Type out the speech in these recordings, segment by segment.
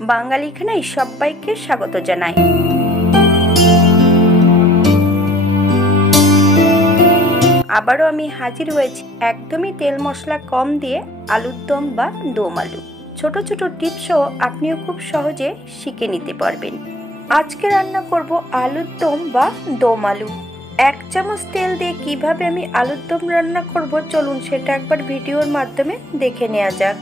বাঙালি খানায় সবাইকে স্বাগত জানাই। আবারও আমি হাজির হয়েছি একদমই তেল মশলা কম দিয়ে আলুর দম বা দম আলু। ছোট ছোট টিপসও আপনিও খুব সহজে শিখে নিতে পারবেন। আজকে রান্না করব আলুর দম বা দম আলু। 1 চামচ তেল দিয়ে কিভাবে আমি আলুর দম রান্না করব চলুন সেটা একবার ভিডিওর মাধ্যমে দেখে নেওয়া যাক।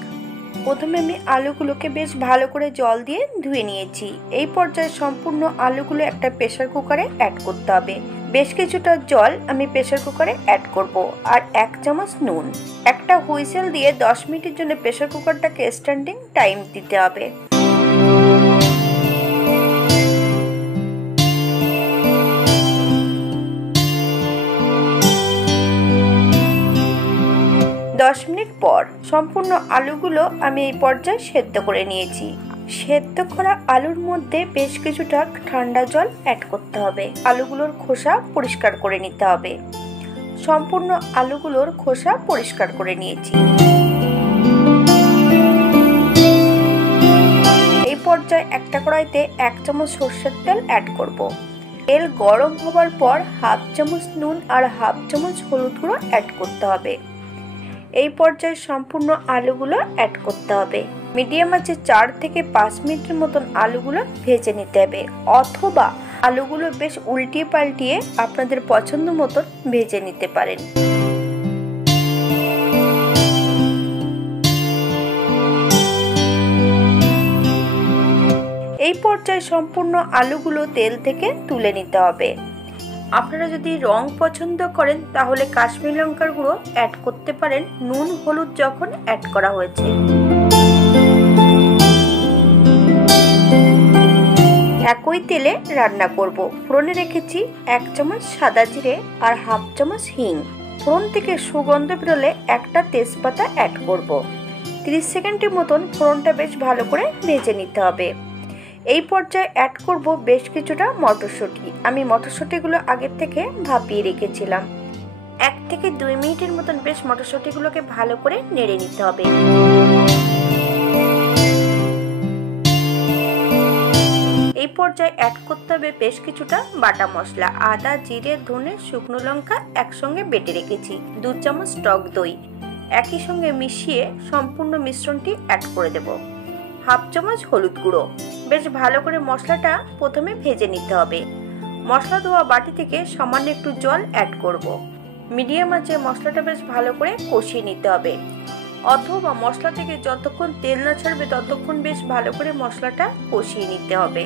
প্রথমে আমি আলুগুলোকে বেশ ভালো করে জল দিয়ে ধুয়ে নিয়েছি। এই পর্যায়ে সম্পূর্ণ আলুগুলো একটা প্রেসার কুকারে অ্যাড করতে হবে। বেশ কিছুটা জল আমি প্রেসার কুকারে অ্যাড করব আর 1 চামচ নুন। একটা হুইসেল দিয়ে 10 মিনিটের জন্য প্রেসার কুকারটাকে স্ট্যান্ডিং টাইম দিতে হবে। মিনিট পর সম্পূর্ণ আলুগুলো আমি এই পর্যায়ে সেদ্ধ করে নিয়েছি। সেদ্ধ করা আলুর মধ্যে বেশ কিছুটা ঠান্ডা জল অ্যাড করতে হবে। আলুগুলোর খোসা পরিষ্কার করে নিতে হবে। সম্পূর্ণ আলুগুলোর খোসা পরিষ্কার করে নিয়েছি। এই পর্যায়ে একটা কড়াইতে 1 চামচ সরষের তেল অ্যাড করব। তেল গরম হবার পর 1/2 চামচ নুন আর 1/2 চামচ হলুদ গুঁড়ো অ্যাড করতে হবে। এই পর্যায়ে সম্পূর্ণ আলুগুলো অ্যাড করতে হবে। মিডিয়াম আঁচে 4 থেকে 5 মিনিটের মতন আলুগুলো ভেজে নিতে হবে, অথবা আলুগুলো বেশ উল্টিয়ে পাল্টিয়ে আপনাদের পছন্দ মতন ভেজে নিতে পারেন। এই পর্যায়ে সম্পূর্ণ আলুগুলো তেল থেকে তুলে নিতে হবে। আপনারা যদি রং পছন্দ করেন তাহলে কাশ্মীরি লঙ্কার গুঁড়ো অ্যাড করতে পারেন নুন হলুদ যখন অ্যাড করা হয়েছে। একই তেলে রান্না করব। ফোড়নে রেখেছি 1 চামচ সাদা জিরে আর 1/2 চামচ হিং। ফোড়ন থেকে সুগন্ধ বেরোলে একটা তেজপাতা অ্যাড করব। 30 সেকেন্ডের মতন ফোড়নটা বেশ ভালো করে ভেজে নিতে হবে। এই পর্যায়ে অ্যাড করব বেশ কিছুটা মটরশুঁটি। আমি মটরশুঁটিগুলো আগের থেকে ভাপিয়ে রেখেছিলাম। 1 থেকে 2 মিনিটের মতন বেশ মটরশুঁটিগুলোকে ভালো করে নেড়ে নিতে হবে। এই পর্যায়ে অ্যাড করতে হবে বেশ কিছুটা বাটা মশলা। আদা জিরে ধনে শুকনো লঙ্কা একসঙ্গে বেটে রেখেছি। 2 চামচ টক দই একই সঙ্গে মিশিয়ে সম্পূর্ণ মিশ্রণটি অ্যাড করে দেব। 1/2 চামচ হলুদ গুঁড়ো। বেশ ভালো করে মশলাটা প্রথমে ভেজে নিতে হবে। মশলা ধোয়া বাটি থেকে সামান্য একটু জল অ্যাড করব। মিডিয়াম আঁচে মশলাটা বেশ ভালো করে কষিয়ে নিতে হবে, অথবা মশলা থেকে যতক্ষণ তেল না ছাড়বে ততক্ষণ বেশ ভালো করে মশলাটা কষিয়ে নিতে হবে।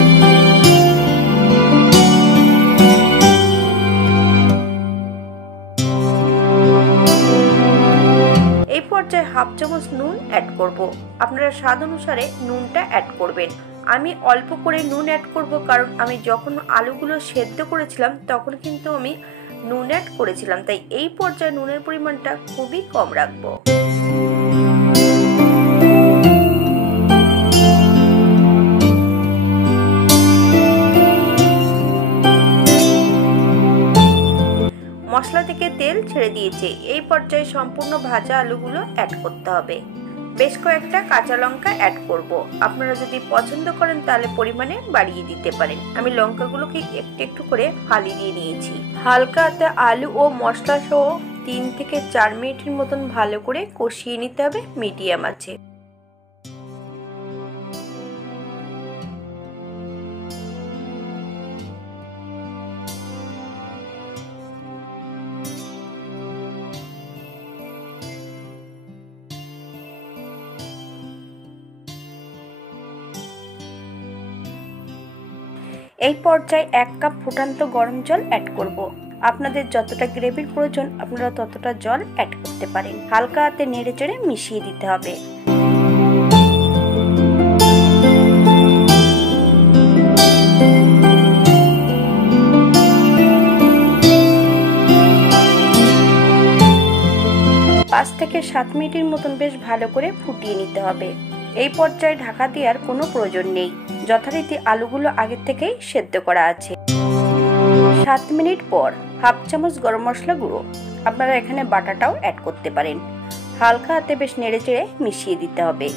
এই পর্যায়ে 1/2 চামচ নুন অ্যাড করব। আপনারা স্বাদ অনুসারে নুনটা অ্যাড করবেন। আমি অল্প করে নুন অ্যাড করব, কারণ আমি যখন আলুগুলো সেদ্ধ করেছিলাম তখন কিন্তু আমি নুন অ্যাড করেছিলাম, তাই এই পর্যায়ে নুনের পরিমাণটা খুবই কম রাখবো। মশলা থেকে তেল ছেড়ে দিয়েছে। এই পর্যায়ে সম্পূর্ণ ভাজা আলুগুলো অ্যাড করতে হবে। বেশ কয়েকটা কাঁচা লঙ্কা অ্যাড করব। আপনারা যদি পছন্দ করেন তাহলে পরিমাণে বাড়িয়ে দিতে পারেন। আমি লঙ্কাগুলোকে একটু একটু করে ফালি দিয়ে নিয়েছি। হালকা হাতে আলু ও মশলা সহ 3 থেকে 4 মিনিটের মতন ভালো করে কষিয়ে নিতে হবে মিডিয়াম আঁচে। এই পর্যায়ে 1 কাপ ফুটান্ত গরম জল অ্যাড করব। আপনাদের যতটা গ্রেভির প্রয়োজন আপনারা ততটা জল অ্যাড করতে পারেন। হালকা হাতে নেড়ে চেড়ে মিশিয়ে দিতে হবে। পাঁচ থেকে 7 মিনিটের মতন বেশ ভালো করে ফুটিয়ে নিতে হবে। এই পর্যায়ে ঢাকা দেওয়ার কোনো প্রয়োজন নেই, যথারীতি আলুগুলো আগের থেকেই সেদ্ধ করা আছে। 7 মিনিট পর 1/2 চামচ গরম মশলা গুঁড়ো, আপনারা এখানে বাটাটাও অ্যাড করতে পারেন। হালকা হাতে বেশ নেড়ে চেড়ে মিশিয়ে দিতে হবে।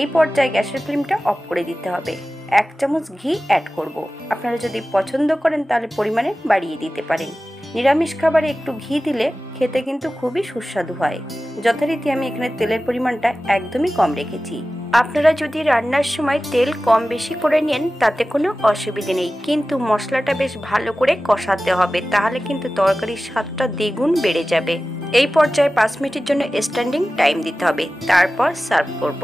এই পর্যায়ে গ্যাসের ফ্লেমটা অফ করে দিতে হবে। 1 চামচ ঘি অ্যাড করব। আপনারা যদি পছন্দ করেন তাহলে পরিমাণে বাড়িয়ে দিতে পারেন। নিরামিষ খাবারে একটু ঘি দিলে খেতে কিন্তু খুবই সুস্বাদু হয়। যথারীতি আমি এখানে তেলের পরিমাণটা একদমই কম রেখেছি। আপনারা যদি রান্নার সময় তেল কম বেশি করে নেন তাতে কোনো অসুবিধে নেই, কিন্তু মশলাটা বেশ ভালো করে কষাতে হবে, তাহলে কিন্তু তরকারির স্বাদটা দ্বিগুণ বেড়ে যাবে। এই পর্যায়ে 5 মিনিটের জন্য স্ট্যান্ডিং টাইম দিতে হবে, তারপর সার্ভ করব।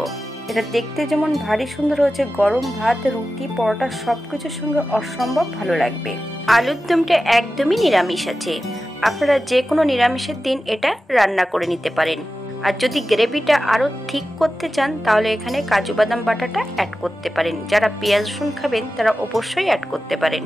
এটা দেখতে যেমন ভারী সুন্দর হয়েছে, গরম ভাত, রুটি, পরোটা সবকিছুর সঙ্গে অসম্ভব ভালো লাগবে। আলুর দমটা একদমই নিরামিষ আছে, আপনারা যে কোনো নিরামিষের দিন এটা রান্না করে নিতে পারেন। আর যদি গ্রেভিটা আরও ঠিক করতে চান তাহলে এখানে কাজু বাদাম বাটাটা অ্যাড করতে পারেন। যারা পেঁয়াজ রসুন খাবেন তারা অবশ্যই অ্যাড করতে পারেন।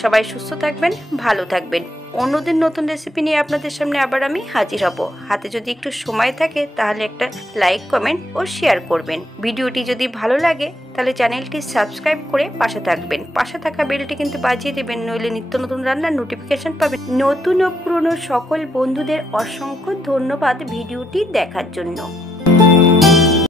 সবাই সুস্থ থাকবেন, ভালো থাকবেন। অন্যদিন নতুন রেসিপি নিয়ে আপনাদের সামনে আবার আমি হাজির হব। হাতে যদি একটু সময় থাকে তাহলে একটা লাইক, কমেন্ট ও শেয়ার করবেন। ভিডিওটি যদি ভালো লাগে তাহলে চ্যানেলটি সাবস্ক্রাইব করে পাশে থাকবেন। পাশে থাকা বেলটি কিন্তু বাজিয়ে দেবেন, নইলে নিত্য নতুন রান্নার নোটিফিকেশন পাবেন। নতুন ও পুরনো সকল বন্ধুদের অসংখ্য ধন্যবাদ ভিডিওটি দেখার জন্য।